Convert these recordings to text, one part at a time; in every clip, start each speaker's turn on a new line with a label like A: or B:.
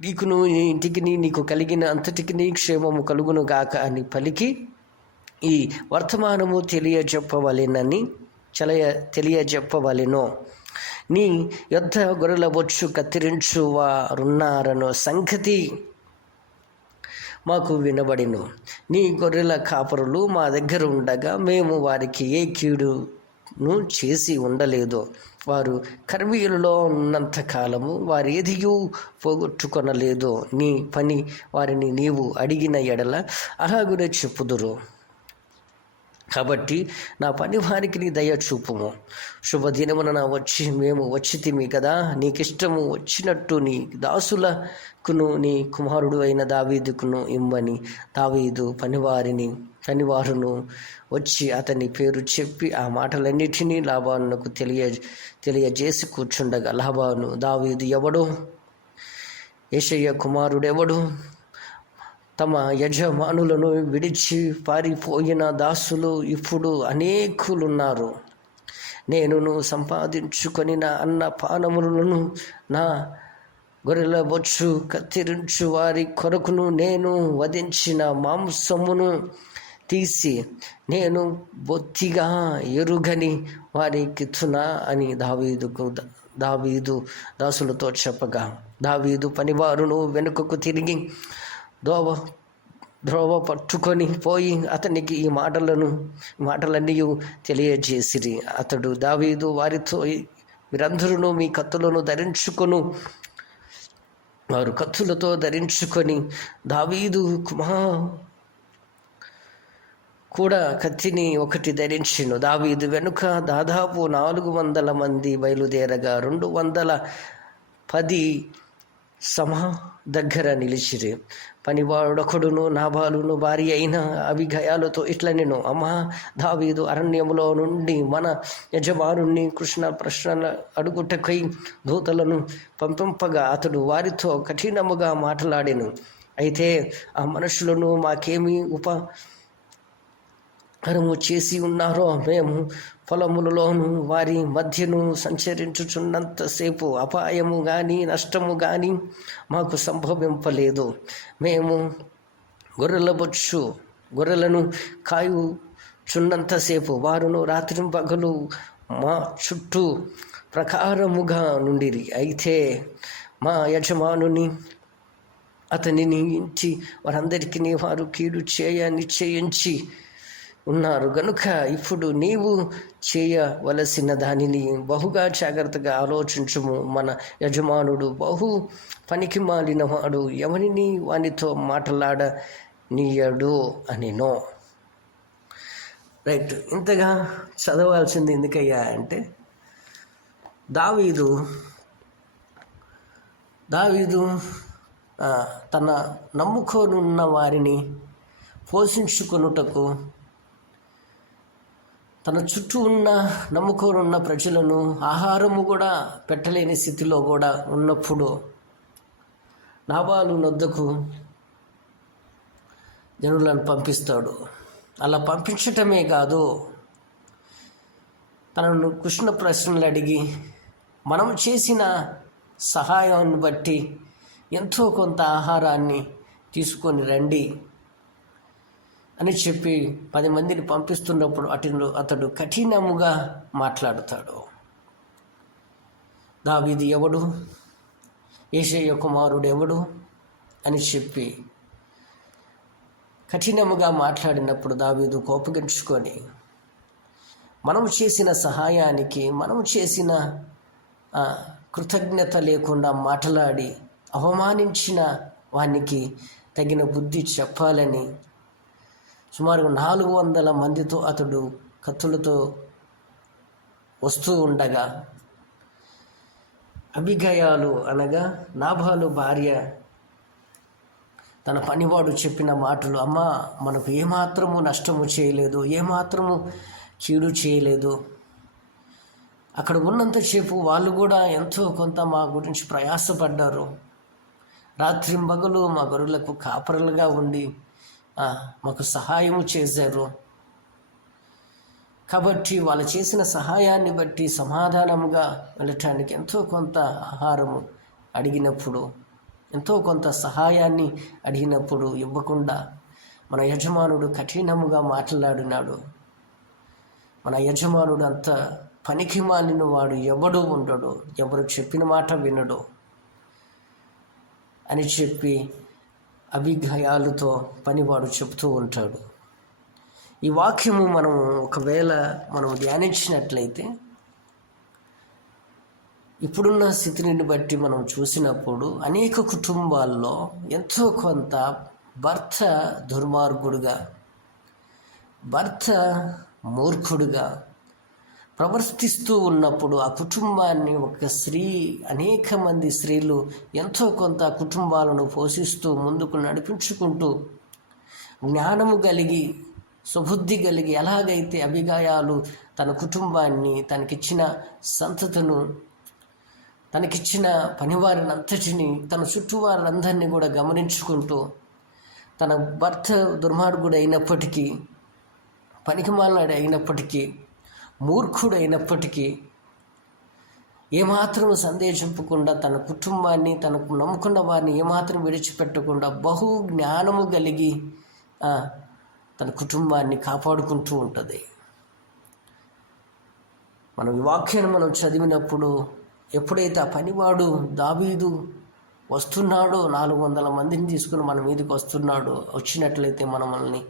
A: నీకును నీ ఇంటికి నీకు కలిగిన అంతటికి నీ క్షేమము కలుగును గాక అని పలికి ఈ వర్తమానము తెలియజెప్పవలెనని చలయ తెలియజెప్పవలెనో. నీ యుద్ధ గొర్రెల బొచ్చు కత్తిరించు వారున్నారనో సంగతి మాకు వినబడిను. నీ గొర్రెల కాపరులు మా దగ్గర ఉండగా మేము వారికి ఏ కీడు చేసి ఉండలేదు. వారు కర్మీయులలో ఉన్నంత కాలము వారు ఏదియూ పోగొట్టుకొనలేదు. నీ పని వారిని నీవు అడిగిన ఎడల అలాగునే చెప్పుదురు. కాబట్టి నా పని వారికి నీ దయ చూపుము. శుభదినమున నా వచ్చి మేము వచ్చితిమి కదా. నీకిష్టము వచ్చినట్టు నీ దాసులకును నీ కుమారుడు అయిన దావీదుకును ఇమ్మని. దావీదు పనివారిని పనివారును వచ్చి అతని పేరు చెప్పి ఆ మాటలన్నిటినీ లాభానుకు తెలియ తెలియజేసి కూర్చుండగా లాభాను దావీదు ఎవడు? ఏషయ్య కుమారుడెవడు? తమ యజమానులను విడిచి పారిపోయిన దాసులు ఇప్పుడు అనేకులున్నారు. నేనును సంపాదించుకొని నా అన్న పానములను నా గొర్రెల బొచ్చు కత్తిరించు వారి కొరకును నేను వధించిన మాంసమును తీసి నేను బొత్తిగా ఎరుగని వారికిచ్చునా అని దావీదుకు దావీదు దాసులతో చెప్పగా దావీదు పనివారును వెనుకకు తిరిగి దోవ ద్రోవ పట్టుకొని పోయి అతనికి ఈ మాటలను మాటలన్నీ తెలియజేసిరి. అతడు దావీదు వారితో మీరందరూ మీ కత్తులను ధరించుకొను వారు కత్తులతో ధరించుకొని దావీదు కుమార్ కూడా కత్తిని ఒకటి ధరించిను. దావీదు వెనుక దాదాపు నాలుగు వందల మంది బయలుదేరగా రెండు వందల పది సమా దగ్గర నిలిచిరి. పనివాడొకడును నాభాలును భార్య అయిన అభిగయాలతో ఇట్ల నేను అమ్మా దావీదు అరణ్యములో నుండి మన యజమానుణ్ణి కృష్ణ ప్రశ్నల అడుగుటకై దూతలను పంపింపగా అతడు వారితో కఠినముగా మాట్లాడాను. అయితే ఆ మనుషులను మాకేమీ ఉప కరము చేసి ఉన్నారో మేము పొలములలోను వారి మధ్యను సంచరించుచున్నంతసేపు అపాయము కానీ నష్టము కానీ మాకు సంభవింపలేదు. మేము గొర్రెల బొచ్చు గొర్రెలను కాయు చున్నంతసేపు వారును రాత్రి పగలు మా చుట్టూ ప్రకారముగా నుండిరి. అయితే మా యజమానుని అతనిని ఇంచి వారందరికీ వారు కీడు చేయ నిశ్చయించి ఉన్నారు. గనుక ఇప్పుడు నీవు చేయవలసిన దానిని బహుగా జాగ్రత్తగా ఆలోచించుము. మన యజమానుడు బహు పనికి మాలిన వాడు ఎవరిని వానితో మాట్లాడనీయడు అనినో. రైట్. ఇంతగా చదవాల్సింది ఎందుకయ్యా అంటే దావీదు దావీదు తన నమ్ముకోనున్న వారిని పోషించుకొనుటకు తన చుట్టూ ఉన్న నమ్ముకొని ఉన్న ప్రజలను ఆహారము కూడా పెట్టలేని స్థితిలో కూడా ఉన్నప్పుడు నాబాలు నొద్దకు జనులను పంపిస్తాడు. అలా పంపించటమే కాదు తనను కృష్ణ ప్రశ్నలు అడిగి మనం చేసిన సహాయాన్ని బట్టి ఎంతో కొంత ఆహారాన్ని తీసుకొని రండి. అని చెప్పి పది మందిని పంపిస్తున్నప్పుడు అటు అతడు కఠినముగా మాట్లాడుతాడు. దావీది ఎవడు? ఏషయ్య కుమారుడు ఎవడు? అని చెప్పి కఠినముగా మాట్లాడినప్పుడు దావీదు కోపగించుకొని మనము చేసిన సహాయానికి మనము చేసిన కృతజ్ఞత లేకుండా మాట్లాడి అవమానించిన వానికి తగిన బుద్ధి చెప్పాలని సుమారు నాలుగు వందల మందితో అతడు కత్తులతో వస్తూ ఉండగా అభిగయాలు అనగా నాభాలు భార్య తన పనివాడు చెప్పిన మాటలు అమ్మ మనకు ఏమాత్రము నష్టము చేయలేదు ఏమాత్రము కీడు చేయలేదు. అక్కడ ఉన్నంతసేపు వాళ్ళు కూడా ఎంతో కొంత మా గురించి ప్రయాసపడ్డారు. రాత్రింబగలు మా గొర్రెలకు కాపరులుగా ఉండి మాకు సహాయము చేశారు. కాబట్టి వాళ్ళు చేసిన సహాయాన్ని బట్టి సమాధానముగా వెళ్ళటానికి ఎంతో కొంత ఆహారము అడిగినప్పుడు ఎంతో కొంత సహాయాన్ని అడిగినప్పుడు ఇవ్వకుండా మన యజమానుడు కఠినముగా మాట్లాడినాడు. మన యజమానుడు అంత పనికి మాలిన వాడు ఎవడు ఉండడు. ఎవరు చెప్పిన మాట వినడు. అని చెప్పి అభిఘయాలతో పనివాడు చెప్తూ ఉంటాడు. ఈ వాక్యము మనం ఒకవేళ మనం ధ్యానించినట్లయితే ఇప్పుడున్న స్థితిని బట్టి మనం చూసినప్పుడు అనేక కుటుంబాల్లో ఎంతో కొంత భర్త దుర్మార్గుడుగా భర్త మూర్ఖుడుగా ప్రవర్తిస్తూ ఉన్నప్పుడు ఆ కుటుంబాన్ని ఒక స్త్రీ అనేక మంది స్త్రీలు ఎంతో కొంత కుటుంబాలను పోషిస్తూ ముందుకు నడిపించుకుంటూ జ్ఞానము కలిగి సుబుద్ధి కలిగి ఎలాగైతే అభిగాయాలు తన కుటుంబాన్ని తనకిచ్చిన సంతతను తనకిచ్చిన పనివారిని అంతటిని తన చుట్టూ వారందరినీ కూడా గమనించుకుంటూ తన భర్త దుర్మార్గుడు అయినప్పటికీ పనికిమాలనాడు అయినప్పటికీ మూర్ఖుడైనప్పటికీ ఏమాత్రం సందేశింపకుండా తన కుటుంబాన్ని తనకు నమ్ముకున్న వారిని ఏమాత్రం విడిచిపెట్టకుండా బహు జ్ఞానము కలిగి తన కుటుంబాన్ని కాపాడుకుంటూ ఉంటుంది. మనం ఈ వాక్యాన్ని మనం చదివినప్పుడు ఎప్పుడైతే ఆ పనివాడు దాబీదు వస్తున్నాడో నాలుగు వందల మందిని తీసుకుని మన మీదకి వస్తున్నాడో వచ్చినట్లయితే మనల్ని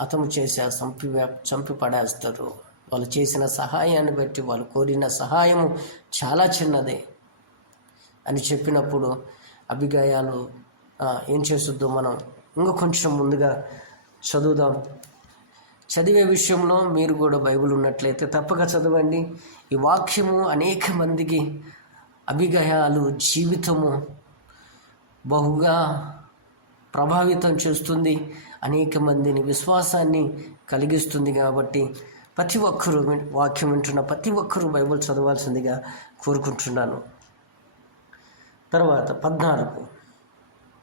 A: అతము చేసే చంపి చంపి పడేస్తారు వాళ్ళు చేసిన సహాయాన్ని బట్టి వాళ్ళు కోరిన సహాయము చాలా చిన్నదే అని చెప్పినప్పుడు అభిగాయాలు ఏం చేస్తుందో మనం ఇంకా కొంచెం ముందుగా చదువుదాం. చదివే విషయంలో మీరు కూడా బైబిల్ ఉన్నట్లయితే తప్పక చదవండి. ఈ వాక్యము అనేక మందికి అభిగయాలు జీవితము బహుగా ప్రభావితం చేస్తుంది. అనేక మందిని విశ్వాసాన్ని కలిగిస్తుంది కాబట్టి ప్రతి ఒక్కరూ వాక్యం వింటున్న ప్రతి ఒక్కరూ బైబుల్ చదవాల్సిందిగా కోరుకుంటున్నాను. తర్వాత పద్నాలుగు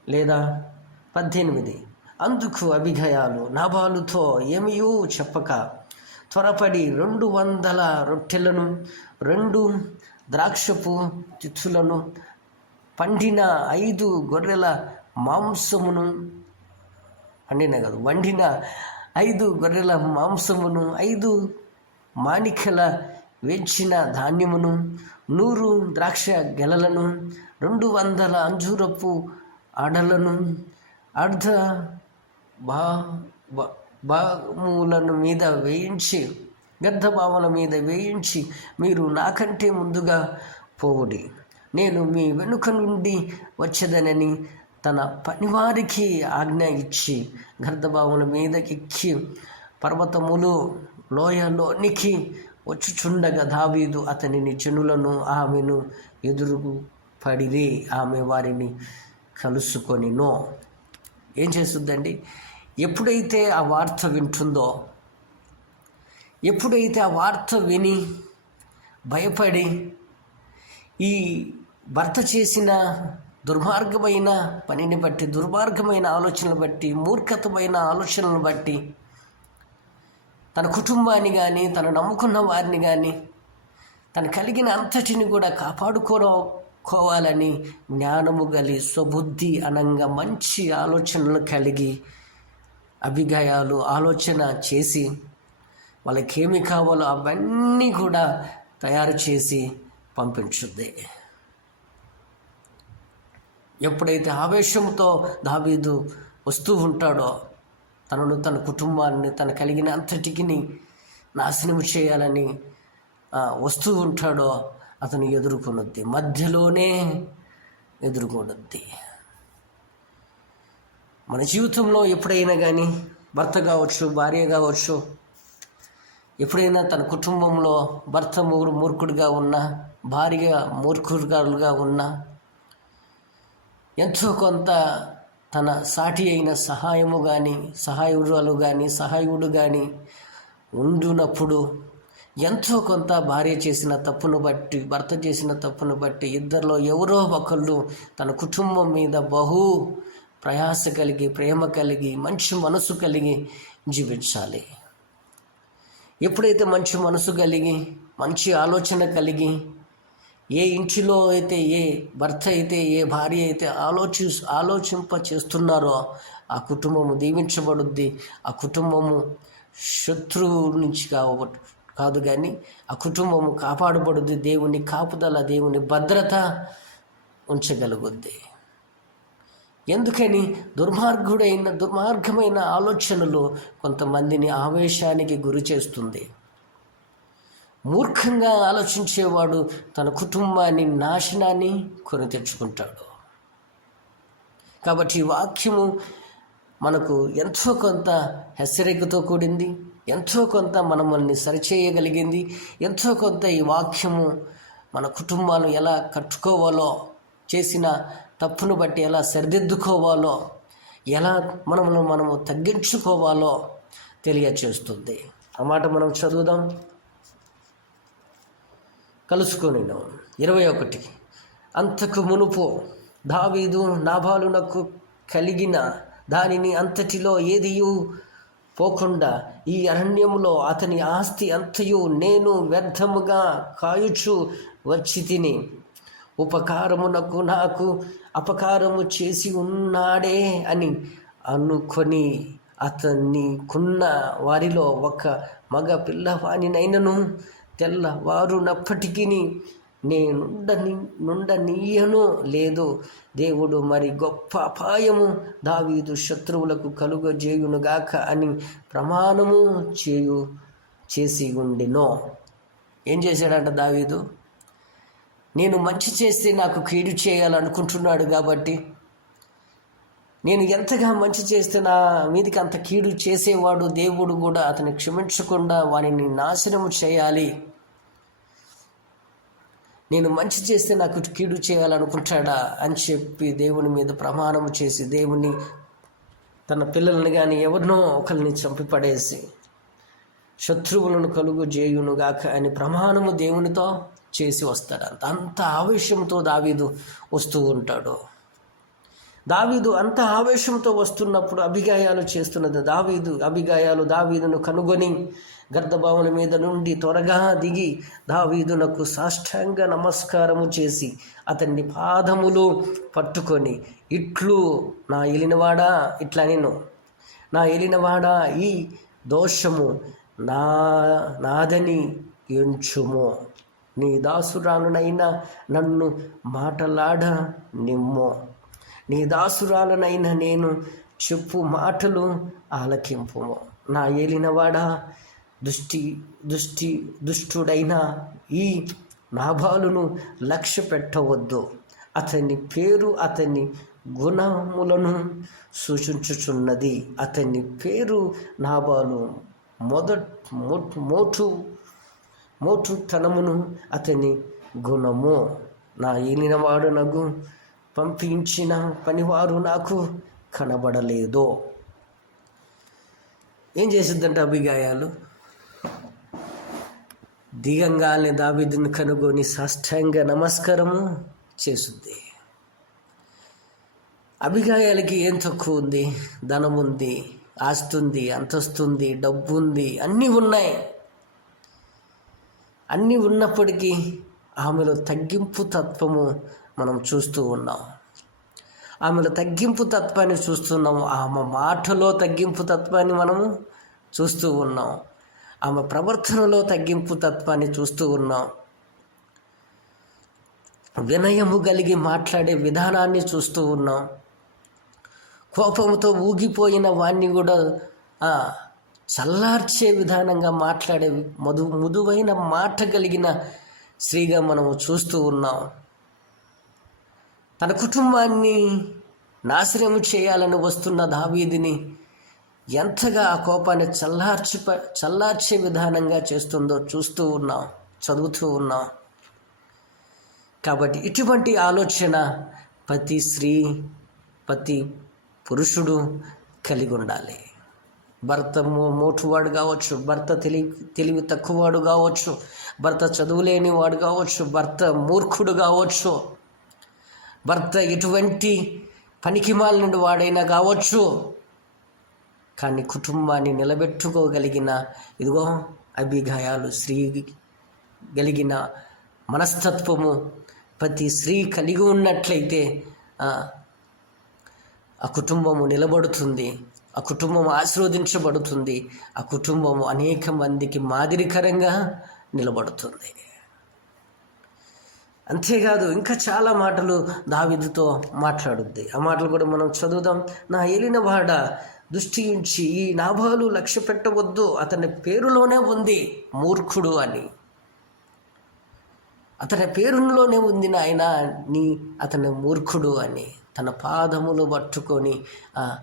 A: లేదా పద్దెనిమిది. అందుకు అభిగయాలు నాభాలుతో ఏమియూ చెప్పక త్వరపడి రెండు వందల రొట్టెలను రెండు ద్రాక్షపు తిత్తులను పండిన ఐదు గొర్రెల మాంసమును పండిన కాదు వండిన ఐదు గొర్రెల మాంసమును ఐదు మాణికల వేంచిన ధాన్యమును నూరు ద్రాక్ష గెలలను రెండు వందల అంజూరపు ఆడలను అర్ధ బా భాగములను మీద వేయించి గద్ద గర్ధభావన మీద వేయించి మీరు నాకంటే ముందుగా పోవుడి. నేను మీ వెనుక నుండి వచ్చేదనని తన పనివారికి ఆజ్ఞ ఇచ్చి గర్ధభావన మీదకెక్కి పర్వతములు లోయలోనికి వచ్చుచుండగా దావీదు అతనిని చెనులను ఆమెను ఎదురుగు పడిరి ఆమె వారిని కలుసుకొని నో ఏం చేస్తుందండి? ఎప్పుడైతే ఆ వార్త వింటుందో ఎప్పుడైతే ఆ వార్త విని భయపడి ఈ భర్త చేసిన దుర్మార్గమైన పనిని బట్టి దుర్మార్గమైన ఆలోచనలు బట్టి మూర్ఖతమైన ఆలోచనలను బట్టి తన కుటుంబాన్ని కానీ తను నమ్ముకున్న వారిని కానీ తను కలిగిన అంతటిని కూడా కాపాడుకోవాలని జ్ఞానము గలి స్వబుద్ధి అనంగా మంచి ఆలోచనలు కలిగి అభిగాయాలు ఆలోచన చేసి వాళ్ళకి ఏమి కావాలో అవన్నీ కూడా తయారు చేసి పంపించుద్ది. ఎప్పుడైతే ఆవేశంతో దావీదు వస్తూ ఉంటాడో తనను తన కుటుంబాన్ని తన కలిగిన అంతటికి నాశనం చేయాలని వస్తూ ఉంటాడో అతను ఎదుర్కొనొద్ది. మధ్యలోనే ఎదుర్కొనొద్ది. మన జీవితంలో ఎప్పుడైనా కానీ భర్త కావచ్చు భార్య కావచ్చు ఎప్పుడైనా తన కుటుంబంలో భర్త మూరు మూర్ఖుడిగా ఉన్నా భార్య మూర్ఖుడుగా ఉన్నా ఎంతో కొంత తన సాటి అయిన సహాయము కానీ సహాయుడు కానీ సహాయుడు కానీ ఉండునప్పుడు ఎంతో కొంత భార్య చేసిన తప్పును బట్టి భర్త చేసిన తప్పును బట్టి ఇద్దరిలో ఎవరో ఒకళ్ళు తన కుటుంబం మీద బహు ప్రయాస కలిగి ప్రేమ కలిగి మంచి మనసు కలిగి జీవించాలి. ఎప్పుడైతే మంచి మనసు కలిగి మంచి ఆలోచన కలిగి ఏ ఇంటిలో అయితే ఏ భర్త అయితే ఏ భార్య అయితే ఆలోచి ఆలోచింప చేస్తున్నారో ఆ కుటుంబము దీవించబడుద్ది. ఆ కుటుంబము శత్రువు నుంచి కావ కాదు కానీ ఆ కుటుంబము కాపాడబడుద్ది. దేవుని కాపుదల దేవుని భద్రత ఉంచగలుగుద్ది. ఎందుకని? దుర్మార్గుడైన దుర్మార్గమైన ఆలోచనలు కొంతమందిని ఆవేశానికి గురి చేస్తుంది మూర్ఖంగా ఆలోచించేవాడు తన కుటుంబాన్ని నాశనాన్ని కొని తెచ్చుకుంటాడు. కాబట్టి ఈ వాక్యము మనకు ఎంతో కొంత హెచ్చరికతో కూడింది ఎంతో కొంత మనమల్ని సరిచేయగలిగింది ఎంతో కొంత ఈ వాక్యము మన కుటుంబాలు ఎలా కట్టుకోవాలో చేసిన తప్పును బట్టి ఎలా సరిదిద్దుకోవాలో ఎలా మనమును మనము తగ్గించుకోవాలో తెలియచేస్తుంది. ఆ మాట మనం చదువుదాం. కలుసుకొని ఇరవై ఒకటి అంతకు మునుపు దావీదు నాభాలునకు కలిగిన దానిని అంతటిలో ఏదియు పోకుండా ఈ అరణ్యములో అతని ఆస్తి అంతయు నేను వ్యర్థముగా కాయుచు వచ్చి తిని ఉపకారమునకు నాకు అపకారము చేసి ఉన్నాడే అని అనుకొని అతన్ని కున్న వారిలో ఒక మగ పిల్లవానినైనను తెల్లవారునప్పటికీ నేనుండని నుండనీయను లేదు దేవుడు మరి గొప్ప అపాయము దావీదు శత్రువులకు కలుగజేయునుగాక అని ప్రమాణము చేయు చేసి ఉండినో. ఏం చేశాడంట దావీదు? నేను మంచి చేస్తే నాకు కీడు చేయాలనుకుంటున్నాడు కాబట్టి నేను ఎంతగా మంచి చేస్తే నా మీదకి అంత కీడు చేసేవాడు దేవుడు కూడా అతని క్షమించకుండా వారిని నాశనము చేయాలి. నేను మంచి చేస్తే నాకు కీడు చేయాలనుకుంటాడా అని చెప్పి దేవుని మీద ప్రమాణము చేసి దేవుని తన పిల్లల్ని కానీ ఎవరినో ఒకరిని చంపిపడేసి శత్రువులను కలుగు చేయునుగాక అని ప్రమాణము దేవునితో చేసి వస్తాడు. అంత అంత ఆవేశంతో దావీదు వస్తూ ఉంటాడు. దావీదు అంత ఆవేశంతో వస్తున్నప్పుడు అభిగాయాలు చేస్తున్నది దావీదు. అభిగాయాలు దావీదును కనుగొని గర్భభవన మీద నుండి త్వరగా దిగి దావీదునకు సాష్టాంగ నమస్కారము చేసి అతన్ని పాదములు పట్టుకొని ఇట్లు నా ఎలినవాడా? ఇట్లా నేను. నా ఎలినవాడా? ఈ దోషము నా నాదని ఎంచుము. నీ దాసురాలునైనా నన్ను మాటలాడ నిమ్మో. నీ దాసురాలనైనా నేను చెప్పు మాటలు ఆలకింపు నా ఏలినవాడా దుష్టి దుష్టి దుష్టుడైన ఈ నాభాలును లక్ష్య పెట్టవద్దు అతని పేరు అతని గుణములను సూచించుచున్నది. అతని పేరు నాభాలు. మొదట్ మోటు మోటుతనమును అతని గుణము. నా ఏలినవాడు నగు పంపించిన పనివారు నాకు కనబడలేదు. ఏం చేసిద్దంటే అభిగాయాలు? దిగంగానే దావిదిని కనుగొని సాష్టాంగ నమస్కారము చేసుద్ది అభిగాయాలకి ఏం తక్కువ ఉంది? ధనం ఉంది ఆస్తుంది అంతస్తుంది డబ్బు ఉంది అన్నీ ఉన్నాయి. అన్నీ ఉన్నప్పటికీ ఆమెలో తగ్గింపు తత్వము మనం చూస్తూ ఉన్నాం. ఆమెలో తగ్గింపు తత్వాన్ని చూస్తున్నాము ఆమె మాటలో తగ్గింపు తత్వాన్ని మనము చూస్తూ ఉన్నాం. ఆమె ప్రవర్తనలో తగ్గింపు తత్వాన్ని చూస్తూ ఉన్నాం. వినయము కలిగి మాట్లాడే విధానాన్ని చూస్తూ ఉన్నాం. కోపంతో ఊగిపోయిన వాణ్ణి కూడా చల్లార్చే విధానంగా మాట్లాడే మధు మృదువైన మాట కలిగిన స్త్రీగా మనము చూస్తూ ఉన్నాం. తన కుటుంబాన్ని నాశనం చేయాలని వస్తున్న దావీదిని ఎంతగా ఆ కోపాన్ని చల్లార్చి చల్లార్చే విధానంగా చేస్తుందో చూస్తూ ఉన్నాం చదువుతూ ఉన్నాం. కాబట్టి ఇటువంటి ఆలోచన ప్రతి స్త్రీ ప్రతి పురుషుడు కలిగి ఉండాలి. భర్త మోటువాడు కావచ్చు భర్త తెలివి తెలివి తక్కువవాడు కావచ్చు భర్త చదువులేని వాడు కావచ్చు భర్త మూర్ఖుడు కావచ్చు భర్త ఎటువంటి పనికిమాలిన వాడైనా కావచ్చు. కానీ కుటుంబాన్ని నిలబెట్టుకోగలిగిన ఇదిగో అభిగాయాలు స్త్రీ కలిగిన మనస్తత్వము ప్రతి స్త్రీ కలిగి ఉన్నట్లయితే ఆ, ఆ కుటుంబము నిలబడుతుంది ఆ కుటుంబం ఆశీర్వదించబడుతుంది ఆ కుటుంబము అనేక మందికి మాదిరికరంగా నిలబడుతుంది. అంతేకాదు ఇంకా చాలా మాటలు దావిదుతో మాట్లాడుద్ది. ఆ మాటలు కూడా మనం చదువుదాం. నా ఏలిన వాడ దృష్టి ఉంచి ఈ నాభాలు లక్ష్య పెట్టవద్దు. అతని పేరులోనే ఉంది మూర్ఖుడు అని. అతని పేరులోనే ఉంది నాయన నీ అతని మూర్ఖుడు అని. తన పాదములు పట్టుకొని ఆ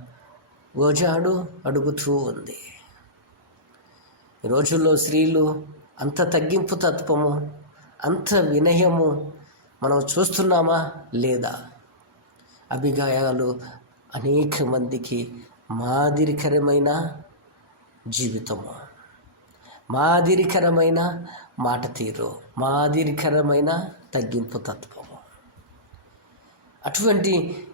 A: గోజాడు అడుగుతూ ఉంది. ఈ రోజుల్లో స్త్రీలు అంత తగ్గింపు తత్వము అంత వినయము మనం చూస్తున్నామా లేదా? అభిగాయాలు అనేక మందికి మాదిరికరమైన జీవితము. మాదిరికరమైన మాట తీరు మాదిరికరమైన తగ్గింపు తత్వము. అటువంటి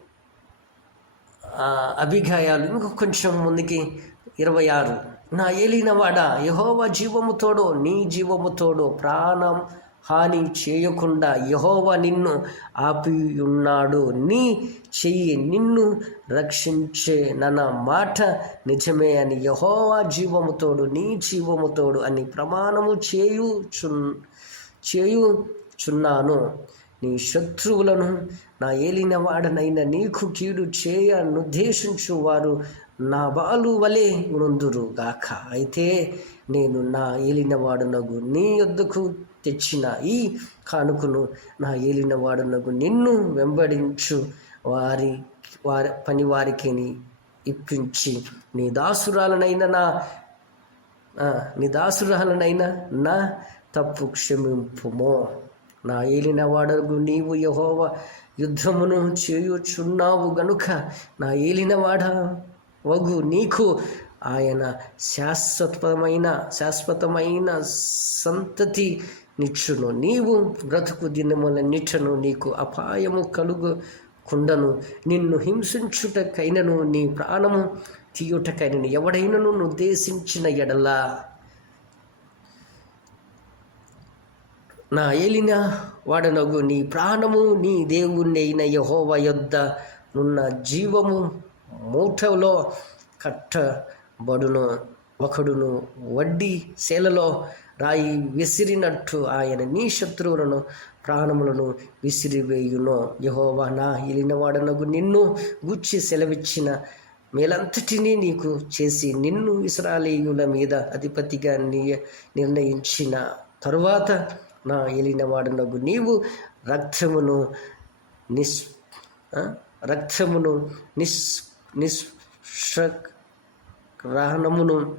A: అభిగాయాలు ఇంకొక కొంచెం ముందుకి ఇరవై ఆరు. నా ఏలినవాడ యహోవ జీవముతోడో నీ జీవముతోడో ప్రాణం హాని చేయకుండా యహోవ నిన్ను ఆపియున్నాడు. నీ చెయ్యి నిన్ను రక్షించే నన్న మాట నిజమే అని యహోవా జీవముతోడు నీ జీవముతోడు అని ప్రమాణము చేయుచు చేయుచున్నాను నీ శత్రువులను నా ఏలినవాడనైనా నీకు కీడు చేయనుద్దేశించు వారు నా బాలు వలె గాక అయితే నేను నా ఏలినవాడునగు నీ యొద్దకు తెచ్చిన ఈ కానుకను నా ఏలినవాడునగు నిన్ను వెంబడించు. వారి వారి పని వారికి ఇప్పించి నీ దాసురాలనైన నా నీ దాసురాలనైనా నా తప్పు క్షమింపుమో. నా ఏలినవాడకు నీవు యహోవ యుద్ధమును చేయుచున్నావు గనుక నా ఏలినవాడా? వగు నీకు ఆయన శాశ్వతమైన శాశ్వతమైన సంతతి నిచ్చును. నీవు బ్రతుకు దినముల దినములన్నిటను నీకు అపాయము కలుగు కుండను నిన్ను హింసించుటకైనను నీ ప్రాణము తీయుటకైనను ఎవడైనను నుద్దేశించిన ఎడలా. నా ఏలిన వాడనగు నీ ప్రాణము నీ దేవుణ్ణి అయిన యహోవ యొద్ద నున్న జీవము మూటలో కట్టబడును ఒకడును వడ్డీ శేలలో రాయి విసిరినట్టు ఆయన నీ శత్రువులను ప్రాణములను విసిరివేయును. యహోవా నా ఏలినవాడనగు నిన్ను గుచ్చి సెలవిచ్చిన మేలంతటినీ నీకు చేసి నిన్ను ఇస్రాలేయుల మీద అధిపతిగా నియ నిర్ణయించిన తరువాత నా ఎలినవాడనగు నీవు రక్తమును నిస్ రక్తమును నిస్ నిష్గ్రహణమును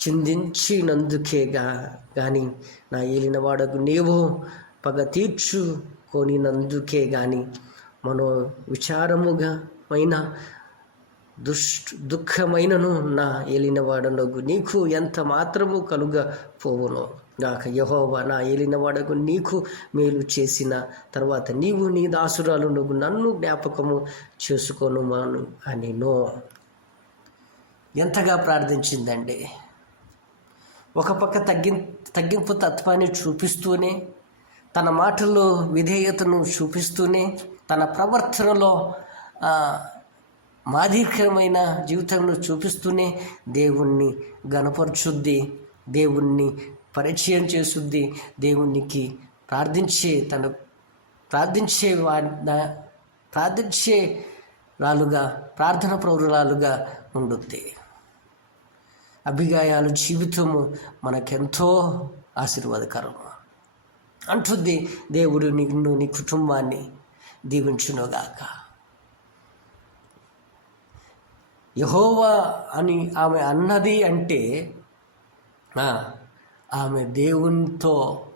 A: చిందించినందుకేగా కానీ నా ఏలినవాడకు నీవు పగ తీర్చుకొనినందుకే కానీ మనో విచారముగా అయినా దుష్ దుఃఖమైనను నా ఏలినవాడనగు. నీకు ఎంత మాత్రము కలుగ పోవును గాక యహోవా నా ఏలినవాడకు నీకు మేలు చేసిన తర్వాత నీవు నీ దాసురాలు నువ్వు నన్ను జ్ఞాపకము చేసుకోను మాను అని నో ఎంతగా ప్రార్థించిందండి. ఒక పక్క తగ్గి తగ్గింపు తత్వాన్ని చూపిస్తూనే తన మాటల్లో విధేయతను చూపిస్తూనే తన ప్రవర్తనలో మాదిరికరమైన జీవితంలో చూపిస్తూనే దేవుణ్ణి గనపరచుద్ది దేవుణ్ణి పరిచయం చేసుద్ది దేవునికి ప్రార్థించే తన ప్రార్థించే వారి ప్రార్థించే రాలుగా ప్రార్థన ప్రౌరురాలుగా ఉండుద్ది. అభిగాయాలు జీవితము మనకెంతో ఆశీర్వాదకరము. అంటుంది దేవుడు నిన్ను నీ కుటుంబాన్ని దీవించునుగాక. యహోవా అని ఆమె అన్నది అంటే ఆమె దేవునితో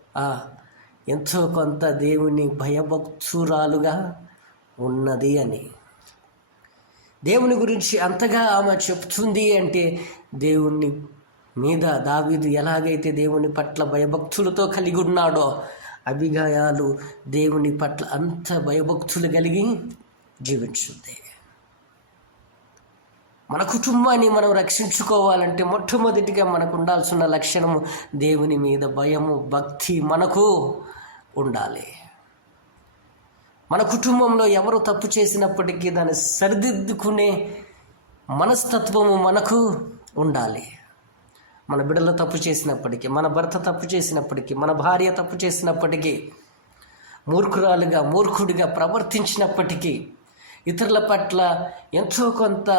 A: ఎంతో కొంత దేవుని భయభక్తురాలుగా ఉన్నది అని. దేవుని గురించి అంతగా ఆమె చెప్తుంది అంటే దేవుణ్ణి మీద దావీదు ఎలాగైతే దేవుని పట్ల భయభక్తులతో కలిగి ఉన్నాడో అభిగాయాలు దేవుని పట్ల అంత భయభక్తులు కలిగి జీవించుంది. మన కుటుంబాన్ని మనం రక్షించుకోవాలంటే మొట్టమొదటిగా మనకు ఉండాల్సిన లక్షణము దేవుని మీద భయము భక్తి మనకు ఉండాలి. మన కుటుంబంలో ఎవరు తప్పు చేసినప్పటికీ దాన్ని సరిదిద్దుకునే మనస్తత్వము మనకు ఉండాలి. మన బిడ్డలు తప్పు చేసినప్పటికీ మన భర్త తప్పు చేసినప్పటికీ మన భార్య తప్పు చేసినప్పటికీ మూర్ఖురాలుగా మూర్ఖుడిగా ప్రవర్తించినప్పటికీ ఇతరుల పట్ల ఎంతో కొంత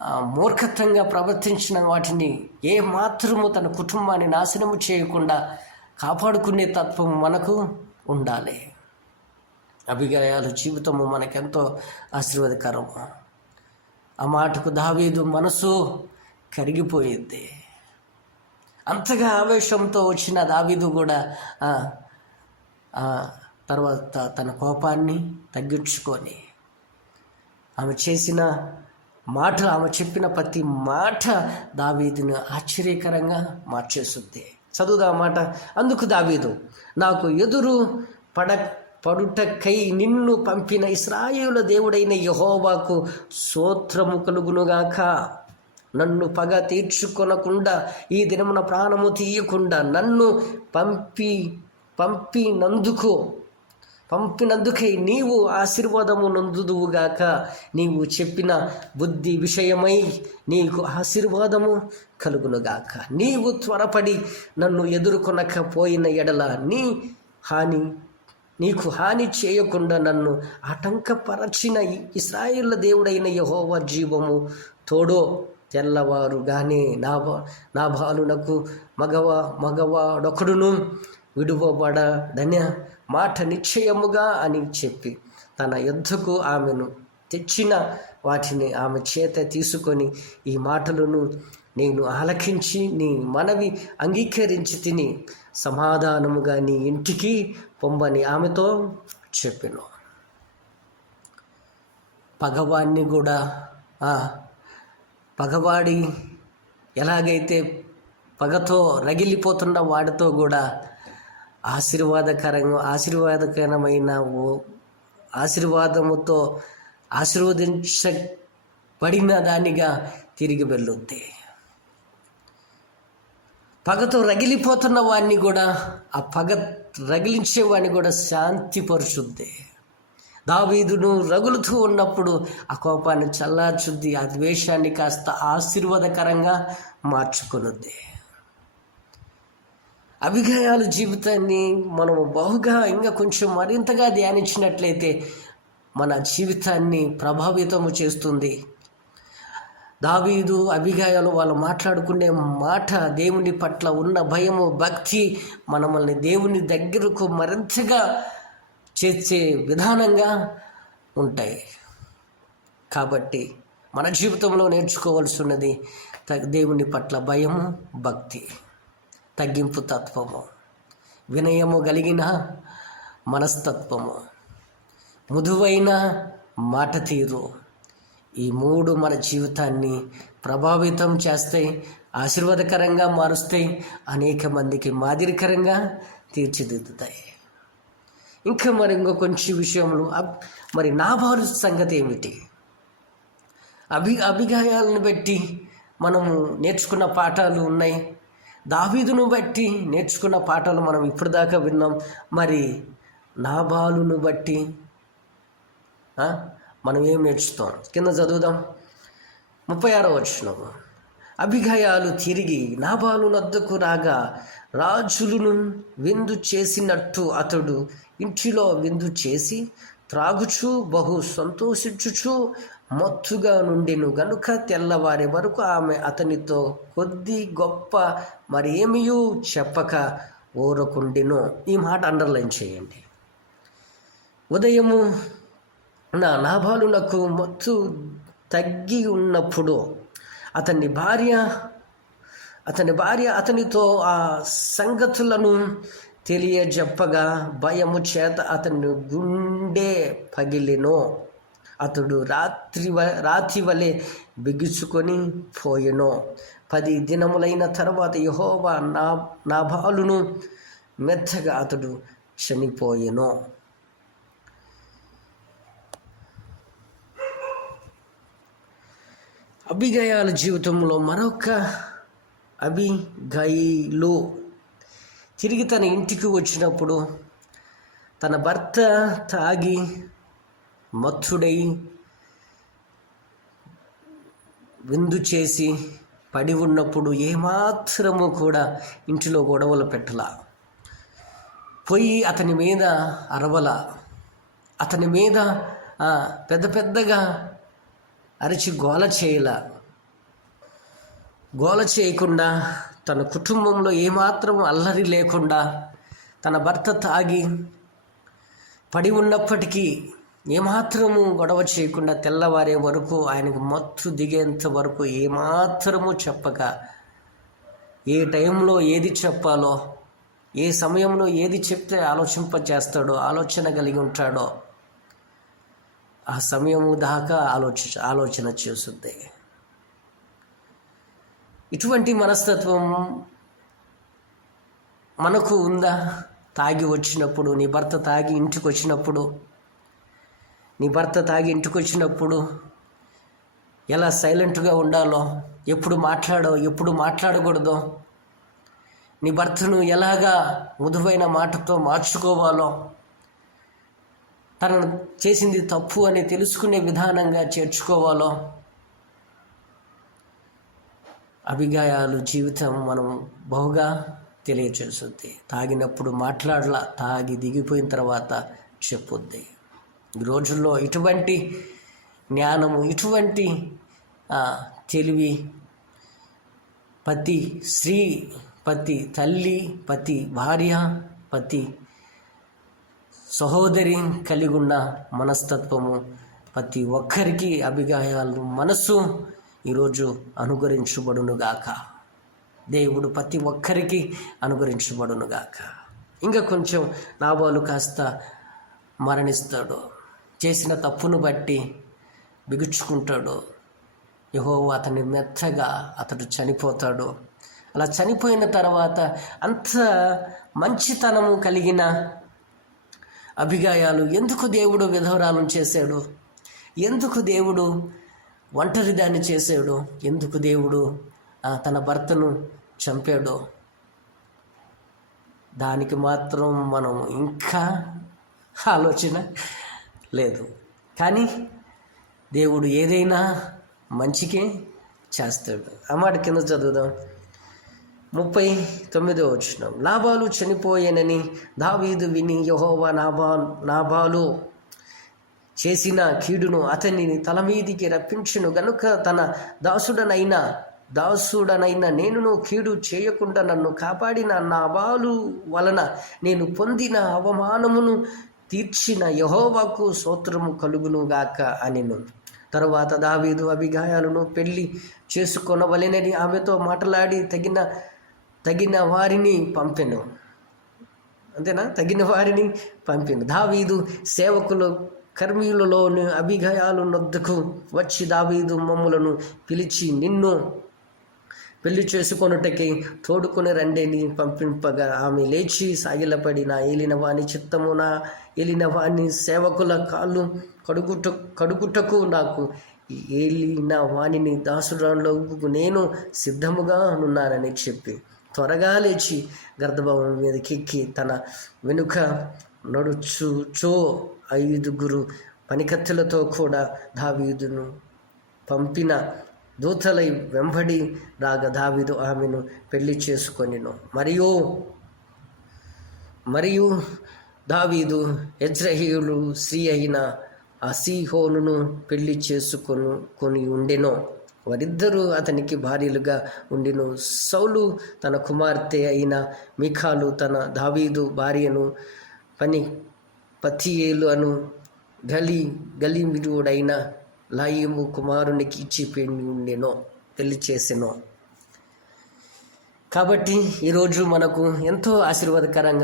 A: మూర్ఖత్వంగా ప్రవర్తించిన వాటిని ఏ మాత్రము తన కుటుంబాన్ని నాశనము చేయకుండా కాపాడుకునే తత్వం మనకు ఉండాలి. అభిగాయాలు జీవితము మనకెంతో ఆశీర్వాదకరము ఆ మాటకు దావీదు మనసు కరిగిపోయింది. అంతగా ఆవేశంతో వచ్చిన దావీదు కూడా తర్వాత తన కోపాన్ని తగ్గించుకొని ఆమె చేసిన మాట ఆమె చెప్పిన ప్రతి మాట దావీదును ఆశ్చర్యకరంగా మార్చేస్తుంది. చదువుదా మాట? అందుకు దావీదు నాకు ఎదురు పడ పడుటకై నిన్ను పంపిన ఇస్రాయేల దేవుడైన యహోవాకు సోత్రము కలుగునుగాక. నన్ను పగ తీర్చుకొనకుండా ఈ దినమున ప్రాణము తీయకుండా నన్ను పంపి పంపినందుకు పంపినందుకై నీవు ఆశీర్వాదము నందుదువుగాక. నీవు చెప్పిన బుద్ధి విషయమై నీకు ఆశీర్వాదము కలుగునుగాక. నీవు త్వరపడి నన్ను ఎదుర్కొనకపోయిన ఎడల నీ హాని నీకు హాని చేయకుండా నన్ను ఆటంకపరచిన ఇస్రాయేళ్ళ దేవుడైన యహోవ జీవము తోడో తెల్లవారుగానే నా నా బాలునకు మగవ మగవాడొకడును విడువబడదనే మాట నిశ్చయముగా అని చెప్పి తన యుద్ధకు ఆమెను తెచ్చిన వాటిని ఆమె చేత తీసుకొని ఈ మాటలను నేను ఆలకించి నీ మనవి అంగీకరించి తిని సమాధానముగా నీ ఇంటికి పొమ్మని ఆమెతో చెప్పాను. పగవాన్ని కూడా పగవాడి ఎలాగైతే పగతో రగిలిపోతున్న వాడితో కూడా ఆశీర్వాదకరంగా ఆశీర్వాదకరమైన ఓ ఆశీర్వాదముతో ఆశీర్వదించబడిన దానిగా తిరిగి వెళ్ళొద్ది. పగతో రగిలిపోతున్న వాడిని కూడా ఆ పగ రగిలించే వాడిని కూడా శాంతిపరుచుద్ది. దావీదును రగులుతూ ఉన్నప్పుడు ఆ కోపాన్ని చల్లార్చుద్ది ఆ ద్వేషాన్ని కాస్త ఆశీర్వాదకరంగా మార్చుకునుద్ది. అభిగాయాలు జీవితాన్ని మనము బహుగా ఇంకా కొంచెం మరింతగా ధ్యానించినట్లయితే మన జీవితాన్ని ప్రభావితము చేస్తుంది. దావీదు అభిగాయాలు వాళ్ళు మాట్లాడుకునే మాట దేవుని పట్ల ఉన్న భయము భక్తి మనమల్ని దేవుని దగ్గరకు మరింతగా చేర్చే విధానంగా ఉంటాయి. కాబట్టి మన జీవితంలో నేర్చుకోవాల్సి ఉన్నది దేవుని పట్ల భయము భక్తి. తగ్గింపు తత్వము. వినయము కలిగిన మనస్తత్వము. మృదువైన మాట తీరు. ఈ మూడు మన జీవితాన్ని ప్రభావితం చేస్తాయి ఆశీర్వాదకరంగా మారుస్తాయి అనేక మందికి మాదిరికరంగా తీర్చిదిద్దుతాయి. ఇంకా మరి ఇంకో కొంచెం విషయంలో మరి నాబాలు సంగతి ఏమిటి? అభి అభిగాయాలను బట్టి మనము నేర్చుకున్న పాఠాలు ఉన్నాయి. దావీదును బట్టి నేర్చుకున్న పాఠాలు మనం ఇప్పుడు దాకా విన్నాం. మరి నాబాలును బట్టి మనం ఏం నేర్చుతాం? కింద చదువుదాం. ముప్పై ఆరో వచ్చినము అభిగయాలు తిరిగి నాబాలు నద్దకు రాగా రాజులను విందు చేసినట్టు అతడు ఇంటిలో విందు చేసి త్రాగుచు బహు సంతోషించుచు మత్తుగా నుండెను. గనుక తెల్లవారే వరకు ఆమె అతనితో కొద్ది గొప్ప మరి ఏమియూ చెప్పక ఊరకుండెను. ఈ మాట అండర్లైన్ చేయండి. ఉదయము నా నాభాలునకు మత్తు తగ్గి ఉన్నప్పుడు అతని భార్య అతని భార్య అతనితో ఆ సంగతులను తెలియజెప్పగా భయము చేత అతని గుండె పగిలినో. అతడు రాత్రి రాత్రి వలె బిగుచుకొని పోయెను. పది దినములైన తర్వాత యహోవా నా నాభాలును మెత్తగా అతడు చనిపోయెను అభిగయాల జీవితంలో మరొక అభిగయిలో తిరిగి తన ఇంటికి వచ్చినప్పుడు తన భర్త తాగి మత్తుడై విందు చేసి పడి ఉన్నప్పుడు ఏమాత్రము కూడా ఇంటిలో గొడవలు పెట్టలా. పోయి అతని మీద అరవల. అతని మీద పెద్ద పెద్దగా అరిచి గోల చేయల. గోల చేయకుండా తన కుటుంబంలో ఏమాత్రం అల్లరి లేకుండా తన భర్త తాగి పడి ఉన్నప్పటికీ ఏమాత్రము గొడవ చేయకుండా తెల్లవారే వరకు ఆయనకు మత్తు దిగేంత వరకు ఏమాత్రము చెప్పక ఏ టైంలో ఏది చెప్పాలో ఏ సమయంలో ఏది చెప్తే ఆలోచింపజేస్తాడో ఆలోచన కలిగి ఉంటాడో ఆ సమయము దాకా ఆలోచి ఆలోచన చేస్తుంది. ఇటువంటి మనస్తత్వం మనకు ఉందా? తాగి వచ్చినప్పుడు నీ భర్త తాగి ఇంటికి వచ్చినప్పుడు నీ భర్త తాగి ఇంటికి వచ్చినప్పుడు ఎలా సైలెంట్గా ఉండాలో ఎప్పుడు మాట్లాడో ఎప్పుడు మాట్లాడకూడదో నీ భర్తను ఎలాగా మృదువైన మాటతో మార్చుకోవాలో తనను చేసింది తప్పు అని తెలుసుకునే విధానంగా చేర్చుకోవాలో అభిగాయాలు జీవితం మనం బహుగా తెలియచేస్తుంది. తాగినప్పుడు మాట్లాడలా తాగి దిగిపోయిన తర్వాత చెప్పుద్ది. రోజుల్లో ఇటువంటి జ్ఞానము ఇటువంటి తెలివి పతి స్త్రీ పతి తల్లి పతి భార్య పతి సహోదరి కలిగి ఉన్న మనస్తత్వము ప్రతి ఒక్కరికి అభిగాయాలు మనస్సు ఈరోజు అనుగరించబడునుగాక దేవుడు ప్రతి ఒక్కరికి అనుగరించబడునుగాక ఇంకా కొంచెం లాభాలు కాస్త మరణిస్తాడు. చేసిన తప్పును బట్టి బిగుచుకుంటాడు. యహో అతని మెత్తగా అతడు చనిపోతాడు. అలా చనిపోయిన తర్వాత అంత మంచితనము కలిగిన అభిగాయాలు ఎందుకు దేవుడు విధవరాలను చేశాడు? ఎందుకు దేవుడు ఒంటరి దాన్ని చేశాడు? ఎందుకు దేవుడు తన భర్తను చంపాడు? దానికి మాత్రం మనం ఇంకా ఆలోచన లేదు. కానీ దేవుడు ఏదైనా మంచికే చేస్తాడు. ఆ మాట కింద చదువుదాం. ముప్పై తొమ్మిదో వచ్చిన లాభాలు చనిపోయానని దావీదు విని యహోవా నాబా నాబాలు చేసిన కీడును అతనిని తల మీదికి రప్పించును. గనుక తన దాసుడనైన దాసుడనైన నేనును కీడు చేయకుండా నన్ను కాపాడిన నాబాలు వలన నేను పొందిన అవమానమును తీర్చిన యహోవాకు సూత్రము కలుగును గాక అనిను. తరువాత దావీదు అభిగాయాలను పెళ్ళి చేసుకొనవలెనని ఆమెతో మాట్లాడి తగిన తగిన వారిని పంపెను. అంతేనా? తగిన వారిని పంపిండు దావీదు సేవకులు కర్మీలలోని అభిగయాలు నొద్దకు వచ్చి దావీదు మమ్ములను పిలిచి నిన్ను పెళ్ళి చేసుకొనుటకి తోడుకొని రండిని పంపింపగా. ఆమె లేచి సాగిలపడి నా ఏలిన వాని చిత్తమున ఏలిన వాని సేవకుల కాళ్ళు కడుగుట కడుగుటకు నాకు ఏలిన వానిని దాసుడంలోకు నేను సిద్ధముగా ఉన్నానని చెప్పి త్వరగా లేచి గర్భభవనం మీదకెక్కి తన వెనుక నడుచుచో ఐదుగురు పనికత్తెలతో కూడా దావీదును పంపిన దూతలై వెంబడి రాగా దావీదు ఆమెను పెళ్ళి చేసుకొనిను. మరియు మరియు దావీదు యజ్రహీయులు స్త్రీ అయిన అసీహోనును పెళ్ళి చేసుకొను కొని ఉండెను. వారిద్దరూ అతనికి భార్యలుగా ఉండిను. సౌలు తన కుమార్తె అయిన మిఖాలు తన దావీదు భార్యను పని పతియేలు అను గలి గలిమిరుడైన లాయిము కుమారునికి ఇచ్చి పెళ్ళి ఉండెనో పెళ్ళి చేసెనో కాబట్టి ఈరోజు మనకు ఎంతో ఆశీర్వాదకరంగా